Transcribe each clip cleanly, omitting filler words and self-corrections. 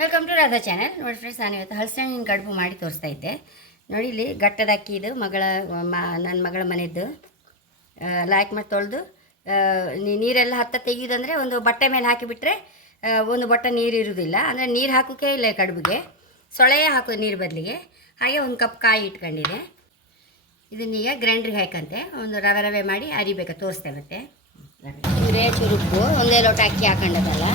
Welcome to Radha channel. ನೋಡಿ friends, ನಾನು ಇವತ್ತು ಹಲಸಿನ ಕಡುಬು ಮಾಡಿ ತೋರಿಸ್ತಾ ಇದ್ದೆ. ನೋಡಿ ಇಲ್ಲಿ ಗಟ್ಟದ ಅಕ್ಕಿ ಇದು ನನ್ನ ಮಗಳ ಮನೆಯದ್ದು. ಲಾಯ್ಕ್ ಮಾಡಿ ತೊಳೆದು ನೀರೆಲ್ಲ ತೆಗೆಯೋದಂದರೆ ಒಂದು ಬಟ್ಟೆ ಮೇಲೆ ಹಾಕಿಬಿಟ್ರೆ ಒಂದು ಬಟ್ಟೆ ನೀರು ಇರೋದಿಲ್ಲ. ಅಂದರೆ ನೀರು ಹಾಕೋಕೆ ಇಲ್ಲ ಕಡುಬಿಗೆ, ಸೊಳೆಯೇ ಹಾಕೋದು ನೀರು ಬದಲಿಗೆ. ಹಾಗೆ ಒಂದು ಕಪ್ ಕಾಯಿ ಇಟ್ಕೊಂಡಿದೆ. ಇದನ್ನೀಗ ಗ್ರೈಂಡ್ರಿಗೆ ಹಾಕಂತೆ ಒಂದು ರವೆ ಮಾಡಿ ಅರಿಬೇಕಾ ತೋರಿಸ್ತೆ. ಮತ್ತೆ ಇವರೇ ಚುರುಕು ಒಂದೇ ಲೋಟ ಅಕ್ಕಿ ಹಾಕೊಂಡದಲ್ಲ,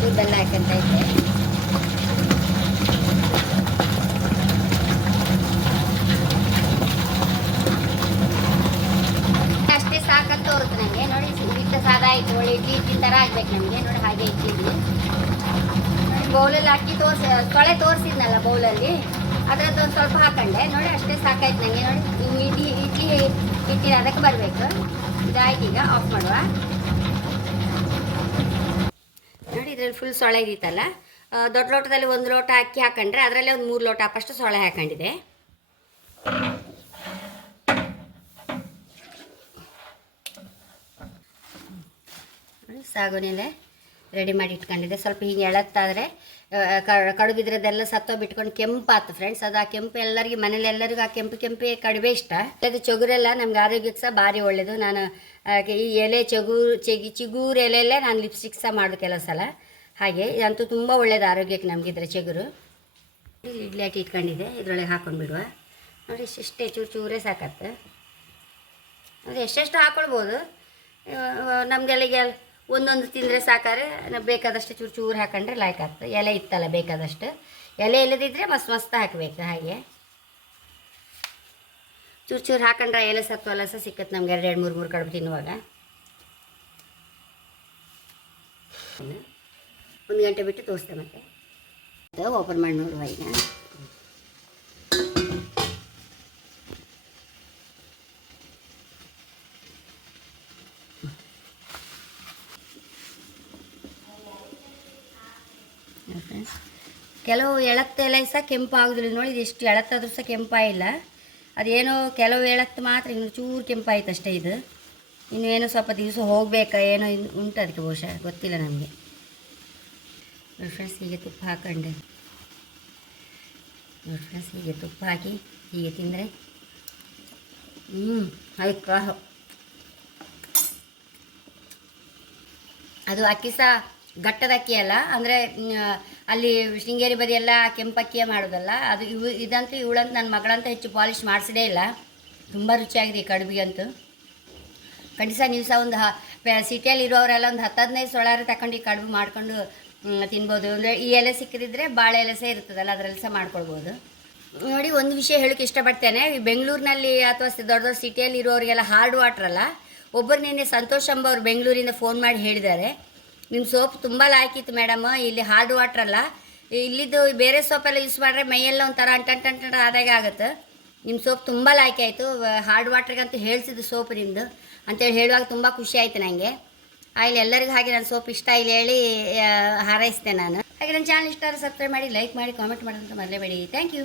ಚೂರು ಬೆಲ್ಲ ಹಾಕಂತ ಇದ್ದೆ. ಅಷ್ಟೇ ಸಾಕಂತ ತೋರುತ್ತೆ ನನಗೆ. ನೋಡಿ ಇಟ್ಟ ಸಾದ ಆಯಿತು, ಒಳ್ಳೆ ಇಡ್ಲಿ ಥರ ಆಗ್ಬೇಕು ನಮಗೆ. ನೋಡಿ ಹಾಗೆ ಇಟ್ಟಿದ್ವಿ. ಬೌಲಲ್ಲಿ ಹಾಕಿ ತೊಳೆ ತೋರಿಸಿದ್ನಲ್ಲ ಬೌಲಲ್ಲಿ, ಅದರದ್ದು ಒಂದು ಸ್ವಲ್ಪ ಹಾಕೊಂಡೆ. ನೋಡಿ ಅಷ್ಟೇ ಸಾಕಾಯ್ತು ನನಗೆ. ನೋಡಿ ಇಡ್ಲಿ ಹಿಟ್ಟಿನ ಅದಕ್ಕೆ ಬರಬೇಕು. ಇದಾಯ್ತು, ಈಗ ಆಫ್ ಮಾಡುವ. ನೋಡಿ ಇದ್ರಲ್ಲಿ ಫುಲ್ ಸೊಳೆ ಇದಿತ್ತಲ್ಲ, ದೊಡ್ಡ ಲೋಟದಲ್ಲಿ ಒಂದು ಲೋಟ ಅಕ್ಕಿ ಹಾಕೊಂಡ್ರೆ ಅದರಲ್ಲೇ ಒಂದು 3 ಲೋಟ ಅಪ್ಪಷ್ಟು ಸೊಳೆ ಹಾಕೊಂಡಿದೆ. ನೋಡಿ ಸಾಗುನೆಲೆ ರೆಡಿ ಮಾಡಿ ಇಟ್ಕೊಂಡಿದ್ದೆ. ಸ್ವಲ್ಪ ಹೀಗೆ ಎಳತ್ತಾದರೆ ಕಡುಬಿದ್ರದ್ದೆಲ್ಲ ಸತ್ತೋಗ್ಬಿಟ್ಕೊಂಡು ಕೆಂಪಾತು ಫ್ರೆಂಡ್ಸ್. ಅದು ಆ ಕೆಂಪು ಎಲ್ಲರಿಗೂ ಮನೇಲಿ ಎಲ್ಲರಿಗೂ ಆ ಕೆಂಪೆ ಕಡುಬೆ ಇಷ್ಟ. ಅದು ಚಗುರೆಲ್ಲ ನಮ್ಗೆ ಆರೋಗ್ಯಕ್ಕೆ ಸಹ ಭಾರಿ ಒಳ್ಳೆಯದು. ನಾನು ಈ ಎಲೆ ಚಿಗುರು ಎಲೆಯಲ್ಲೇ ನಾನು ಲಿಪ್ಸ್ಟಿಕ್ ಸಹ ಮಾಡೋದು ಕೆಲವು ಸಲ. ಹಾಗೆ ಇದಂತೂ ತುಂಬ ಒಳ್ಳೆಯದು ಆರೋಗ್ಯಕ್ಕೆ ನಮಗಿದ್ರೆ ಚಿಗುರು. ಇಡ್ಲಿ ಹಾಕಿ ಇಟ್ಕೊಂಡಿದ್ದೆ, ಇದರೊಳಗೆ ಹಾಕೊಂಡು ಬಿಡುವ. ನೋಡಿ ಇಷ್ಟೇ ಚೂರೇ ಸಾಕತ್ತೆ. ಅಂದರೆ ಎಷ್ಟೆಷ್ಟು ಹಾಕ್ಕೊಳ್ಬೋದು. ನಮಗೆಲ್ಲಿಗೆ ಒಂದೊಂದು ತಿಂದರೆ ಸಾಕಾದ್ರೆ ಬೇಕಾದಷ್ಟು ಚೂರು ಹಾಕೊಂಡ್ರೆ ಲಾಯ್ಕ್ ಆಗ್ತದೆ. ಎಲೆ ಇತ್ತಲ್ಲ ಬೇಕಾದಷ್ಟು, ಎಲೆ ಇಲ್ಲದಿದ್ದರೆ ಮಸ್ತ್ ಹಾಕಬೇಕು. ಹಾಗೆ ಚೂರು ಹಾಕೊಂಡ್ರೆ ಎಲೆ ಸತ್ವಲ್ಲ ಸಹ ಸಿಕ್ಕತ್ತೆ ನಮ್ಗೆ. 2-3 ಕಡುಬು ತಿನ್ನುವಾಗ. 1 ಗಂಟೆ ಬಿಟ್ಟು ತೋರಿಸ್ತೆ ಮತ್ತೆ ಓಪನ್ ಮಾಡಿ ನೋಡುವ. ಈಗ ಕೆಲವು ಎಳೆ ಸಹ ಕೆಂಪು ಆಗೋದಿಲ್ಲ. ನೋಡಿ ಇದು ಎಷ್ಟು ಎಳತ್ತಾದ್ರೂ ಸಹ ಕೆಂಪಾಗಿಲ್ಲ. ಅದೇನೋ ಕೆಲವು ಎಳತ್ತು ಮಾತ್ರ ಇನ್ನು ಚೂರು ಕೆಂಪಾಯ್ತು ಅಷ್ಟೇ. ಇದು ಇನ್ನೇನು ಸ್ವಲ್ಪ ದಿವಸ ಹೋಗಬೇಕಾ ಏನೋ ಉಂಟು ಅದಕ್ಕೆ, ಬಹುಶಃ ಗೊತ್ತಿಲ್ಲ ನಮಗೆ. ನೋಡಿ ಫ್ರೆಂಡ್ಸ್, ಹೀಗೆ ತುಪ್ಪ ಹಾಕೊಂಡೆ. ನೋಡಿ ಫ್ರೆಂಡ್ಸ್, ಹೀಗೆ ತುಪ್ಪ ಹಾಕಿ ಹೀಗೆ ತಿಂದರೆ ಆಯ್ತು. ಅದು ಅಕ್ಕಿ ಸಹ ಗಟ್ಟದ ಅಕ್ಕಿ ಅಲ್ಲ, ಅಂದರೆ ಅಲ್ಲಿ ಶೃಂಗೇರಿ ಬದಿಯೆಲ್ಲ ಕೆಂಪಕ್ಕಿಯೇ ಮಾಡೋದಲ್ಲ ಅದು. ಇದಂತೂ ಇವಳಂತ ನನ್ನ ಮಗಳಂತ ಹೆಚ್ಚು ಪಾಲಿಶ್ ಮಾಡಿಸಿದೇ ಇಲ್ಲ. ತುಂಬ ರುಚಿಯಾಗಿದೆ ಈ ಕಡುಬಿಗಂತೂ. ಖಂಡಿತ ನೀವು ಸಹ ಒಂದು ಸಿಟಿಯಲ್ಲಿ ಇರೋರೆಲ್ಲ ಒಂದು 10-15 ಸೊಳಾರು ತಗೊಂಡು ಈ ಕಡುಬು ಮಾಡ್ಕೊಂಡು ತಿನ್ಬೋದು. ಅಂದರೆ ಈ ಎಲೆ ಸಿಕ್ಕದಿದ್ದರೆ ಬಾಳೆ ಎಲೆ ಸಹ ಇರ್ತದಲ್ಲ, ಅದರಲ್ಲಿ ಸಹ ಮಾಡ್ಕೊಳ್ಬೋದು. ನೋಡಿ ಒಂದು ವಿಷಯ ಹೇಳೋಕ್ಕೆ ಇಷ್ಟಪಡ್ತೇನೆ. ಈ ಬೆಂಗಳೂರಿನಲ್ಲಿ ಅಥವಾ ದೊಡ್ಡ ಸಿಟಿಯಲ್ಲಿ ಇರೋರಿಗೆಲ್ಲ ಹಾರ್ಡ್ ವಾಟ್ರ್ ಅಲ್ಲ. ಒಬ್ಬರು ನಿನ್ನೆ ಸಂತೋಷ್ ಎಂಬ ಅವರು ಬೆಂಗಳೂರಿಂದ ಫೋನ್ ಮಾಡಿ ಹೇಳಿದ್ದಾರೆ, ನಿಮ್ಮ ಸೋಪ್ ತುಂಬ ಲಾಯ್ಕಿತ್ತು ಮೇಡಮ್, ಇಲ್ಲಿ ಹಾರ್ಡ್ ವಾಟ್ರ್ ಅಲ್ಲ, ಇಲ್ಲಿದ್ದು ಬೇರೆ ಸೋಪೆಲ್ಲ ಯೂಸ್ ಮಾಡಿದ್ರೆ ಮೈಯೆಲ್ಲ ಒಂಥರ ಅಂಟಂಟ ಆದಾಗೆ ಆಗುತ್ತೆ. ನಿಮ್ಮ ಸೋಪ್ ತುಂಬ ಲಾಯ್ಕೆ ಆಯಿತು, ಹಾರ್ಡ್ ವಾಟ್ರಿಗಂತೂ ಹೇಳಿಸಿದ್ದು ಸೋಪ್ ನಿಮ್ಮದು ಅಂತೇಳಿ ಹೇಳುವಾಗ ತುಂಬ ಖುಷಿ ಆಯಿತು ನನಗೆ. ಇಲ್ಲಿ ಎಲ್ಲರಿಗೂ ಹಾಗೆ ನನ್ನ ಸೋಪ್ ಇಷ್ಟ ಇಲ್ಲಿ ಹೇಳಿ ಹಾರೈಸಿದೆ ನಾನು. ಹಾಗೆ ನನ್ನ ಚಾನಲ್ ಇಷ್ಟ ಆದರೆ ಸಬ್ಸ್ಕ್ರೈಬ್ ಮಾಡಿ, ಲೈಕ್ ಮಾಡಿ, ಕಾಮೆಂಟ್ ಮಾಡೋದಂತ ಮರೆಯಬೇಡಿ. Thank you.